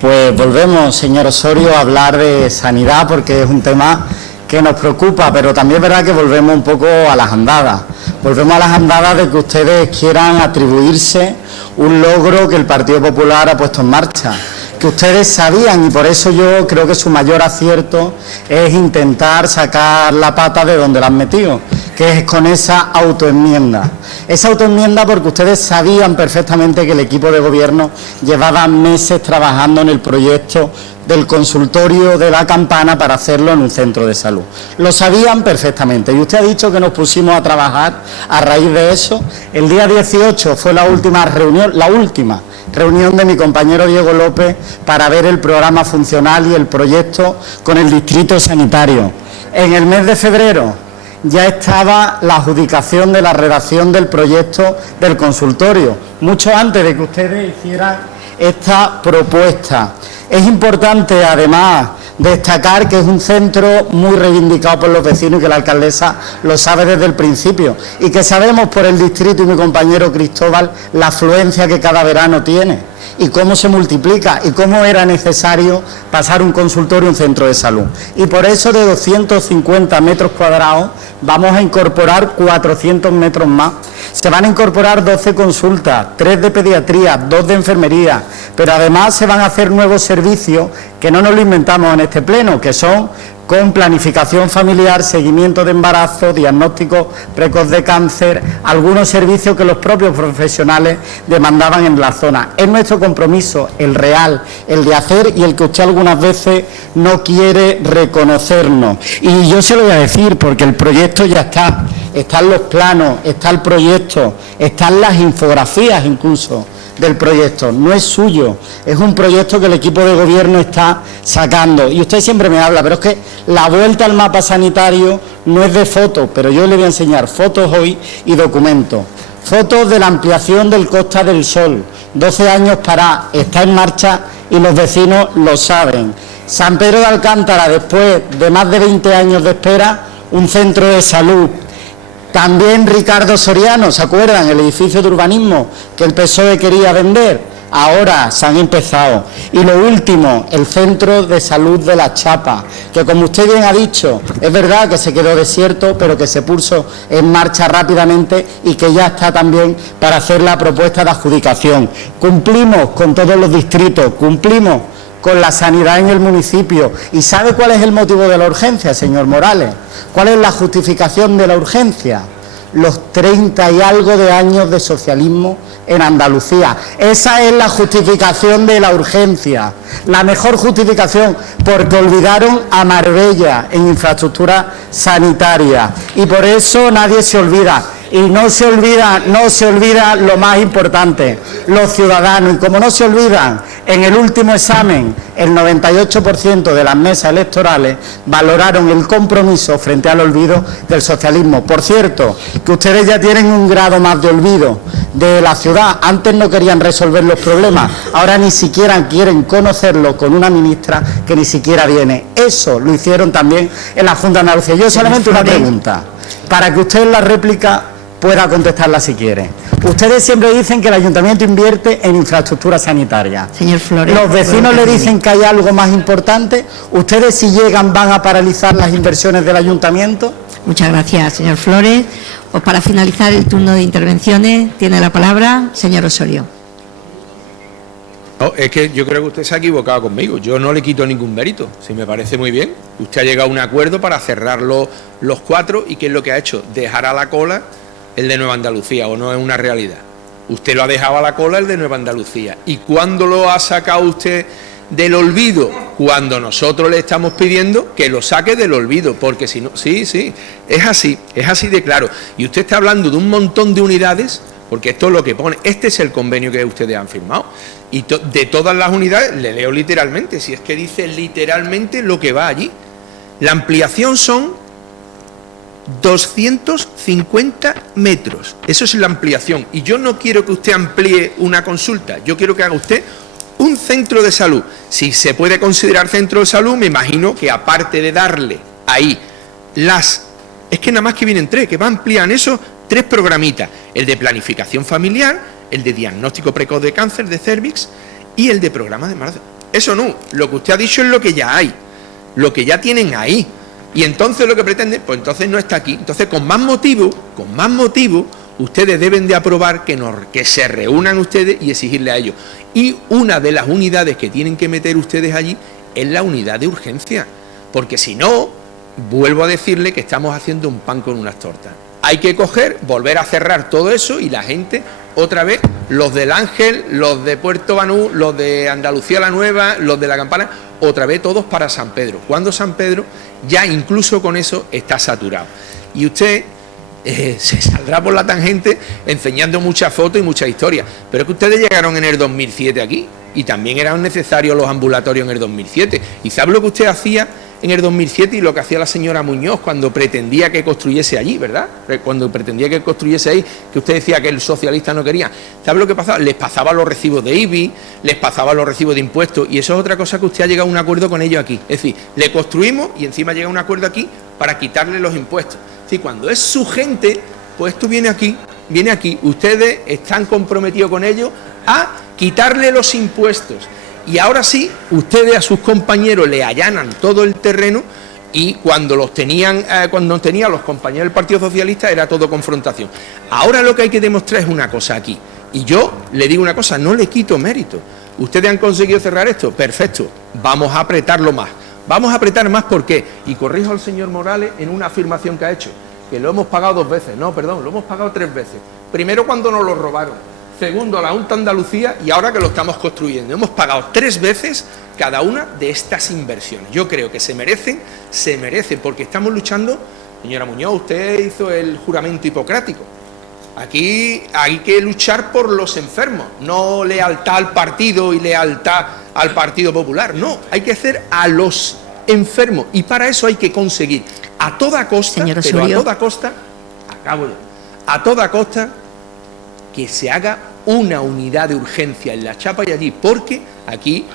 Pues volvemos, señor Osorio, a hablar de sanidad porque es un tema que nos preocupa, pero también es verdad que volvemos un poco a las andadas. Volvemos a las andadas de que ustedes quieran atribuirse un logro que el Partido Popular ha puesto en marcha, que ustedes sabían, y por eso yo creo que su mayor acierto es intentar sacar la pata de donde la han metido, que es con esa autoenmienda. Esa autoenmienda porque ustedes sabían perfectamente que el equipo de gobierno llevaba meses trabajando en el proyecto del consultorio de la Campana para hacerlo en un centro de salud. Lo sabían perfectamente y usted ha dicho que nos pusimos a trabajar a raíz de eso. El día 18 fue la última reunión de mi compañero Diego López para ver el programa funcional y el proyecto con el distrito sanitario. En el mes de febrero ya estaba la adjudicación de la redacción del proyecto del consultorio, mucho antes de que ustedes hicieran esta propuesta. Es importante, además, destacar que es un centro muy reivindicado por los vecinos y que la alcaldesa lo sabe desde el principio y que sabemos por el distrito y mi compañero Cristóbal la afluencia que cada verano tiene y cómo se multiplica y cómo era necesario pasar un consultorio y un centro de salud. Y por eso de 250 metros cuadrados vamos a incorporar 400 metros más. Se van a incorporar 12 consultas, 3 de pediatría, 2 de enfermería, pero además se van a hacer nuevos servicios que no nos lo inventamos en este pleno, que son con planificación familiar, seguimiento de embarazo, diagnóstico precoz de cáncer, algunos servicios que los propios profesionales demandaban en la zona. Es nuestro compromiso, el real, el de hacer y el que usted algunas veces no quiere reconocernos. Y yo se lo voy a decir porque el proyecto ya está, están los planos, está el proyecto, están las infografías incluso del proyecto, no es suyo, es un proyecto que el equipo de gobierno está sacando. Y usted siempre me habla, pero es que la vuelta al mapa sanitario no es de fotos, pero yo le voy a enseñar fotos hoy y documentos. Fotos de la ampliación del Costa del Sol, 12 años para, está en marcha y los vecinos lo saben. San Pedro de Alcántara, después de más de 20 años de espera, un centro de salud. También Ricardo Soriano, ¿se acuerdan? El edificio de urbanismo que el PSOE quería vender. Ahora se han empezado. Y lo último, el centro de salud de La Chapa, que como usted bien ha dicho, es verdad que se quedó desierto, pero que se puso en marcha rápidamente y que ya está también para hacer la propuesta de adjudicación. Cumplimos con todos los distritos, cumplimos con la sanidad en el municipio. ¿Y sabe cuál es el motivo de la urgencia, señor Morales? ¿Cuál es la justificación de la urgencia? Los 30 y algo de años de socialismo en Andalucía. Esa es la justificación de la urgencia. La mejor justificación, porque olvidaron a Marbella en infraestructura sanitaria. Y por eso nadie se olvida. Y no se olvida lo más importante, los ciudadanos. Y como no se olvidan En el último examen, el 98% de las mesas electorales valoraron el compromiso frente al olvido del socialismo. Por cierto, que ustedes ya tienen un grado más de olvido de la ciudad. Antes no querían resolver los problemas, ahora ni siquiera quieren conocerlo con una ministra que ni siquiera viene. Eso lo hicieron también en la Junta de Andalucía. Yo solamente una pregunta, para que usted en la réplica pueda contestarla si quiere. Ustedes siempre dicen que el ayuntamiento invierte en infraestructura sanitaria. Señor Flores. Los vecinos le dicen que hay algo más importante. ¿Ustedes, si llegan, van a paralizar las inversiones del ayuntamiento? Muchas gracias, señor Flores. Pues para finalizar el turno de intervenciones, tiene la palabra señor Osorio. No, es que yo creo que usted se ha equivocado conmigo. Yo no le quito ningún mérito. Si me parece muy bien. Usted ha llegado a un acuerdo para cerrar los 4 y ¿qué es lo que ha hecho? Dejar a la cola el de Nueva Andalucía, ¿o no es una realidad? Usted lo ha dejado a la cola el de Nueva Andalucía. ¿Y cuándo lo ha sacado usted del olvido? Cuando nosotros le estamos pidiendo que lo saque del olvido, porque si no, sí, es así de claro. Y usted está hablando de un montón de unidades, porque esto es lo que pone, este es el convenio que ustedes han firmado, y de todas las unidades, le leo literalmente, si es que dice literalmente lo que va allí. La ampliación son 250 metros, eso es la ampliación, y yo no quiero que usted amplíe una consulta, yo quiero que haga usted un centro de salud. Si se puede considerar centro de salud, me imagino que aparte de darle ahí es que nada más que vienen 3, que va a ampliar eso 3 programitas, el de planificación familiar, el de diagnóstico precoz de cáncer de cervix y el de programa de embarazo. Eso no, lo que usted ha dicho es lo que ya hay, lo que ya tienen ahí. Y entonces lo que pretenden, pues entonces no está aquí. Entonces con más motivo, ustedes deben de aprobar que se reúnan ustedes y exigirle a ellos. Y una de las unidades que tienen que meter ustedes allí es la unidad de urgencia. Porque si no, vuelvo a decirle que estamos haciendo un pan con unas tortas. Hay que volver a cerrar todo eso y la gente, otra vez, los del Ángel, los de Puerto Banús, los de Andalucía la Nueva, los de la Campana, otra vez todos para San Pedro. Cuando San Pedro ya incluso con eso está saturado. Y usted se saldrá por la tangente enseñando muchas fotos y muchas historias. Pero es que ustedes llegaron en el 2007 aquí y también eran necesarios los ambulatorios en el 2007. ¿Y sabe lo que usted hacía en el 2007 y lo que hacía la señora Muñoz cuando pretendía que construyese allí, verdad? Cuando pretendía que construyese ahí, que usted decía que el socialista no quería. ¿Sabe lo que pasaba? Les pasaba los recibos de IBI, les pasaba los recibos de impuestos, y eso es otra cosa que usted ha llegado a un acuerdo con ellos aquí. Es decir, le construimos y encima llega a un acuerdo aquí para quitarle los impuestos. Es decir, cuando es su gente, pues esto viene aquí. Ustedes están comprometidos con ellos a quitarle los impuestos. Y ahora sí, ustedes a sus compañeros le allanan todo el terreno y cuando tenían los compañeros del Partido Socialista era todo confrontación. Ahora lo que hay que demostrar es una cosa aquí. Y yo le digo una cosa, no le quito mérito. Ustedes han conseguido cerrar esto, perfecto, vamos a apretarlo más. Vamos a apretar más, ¿por qué? Y corrijo al señor Morales en una afirmación que ha hecho, que lo hemos pagado 2 veces, no, perdón, lo hemos pagado 3 veces. Primero cuando nos lo robaron. Segundo, a la Junta de Andalucía, y ahora que lo estamos construyendo. Hemos pagado 3 veces cada una de estas inversiones. Yo creo que se merecen, porque estamos luchando. Señora Muñoz, usted hizo el juramento hipocrático. Aquí hay que luchar por los enfermos, no lealtad al partido y lealtad al Partido Popular. No, hay que hacer a los enfermos, y para eso hay que conseguir a toda costa, señor pero Osorio, a toda costa, a toda costa, que se haga una unidad de urgencia en La Chapa y allí, porque aquí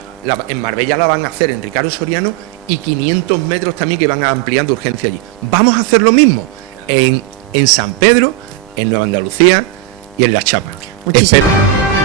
en Marbella la van a hacer en Ricardo Soriano y 500 metros también que van a ampliando urgencia allí. Vamos a hacer lo mismo en San Pedro, en Nueva Andalucía y en La Chapa. Muchísimas gracias.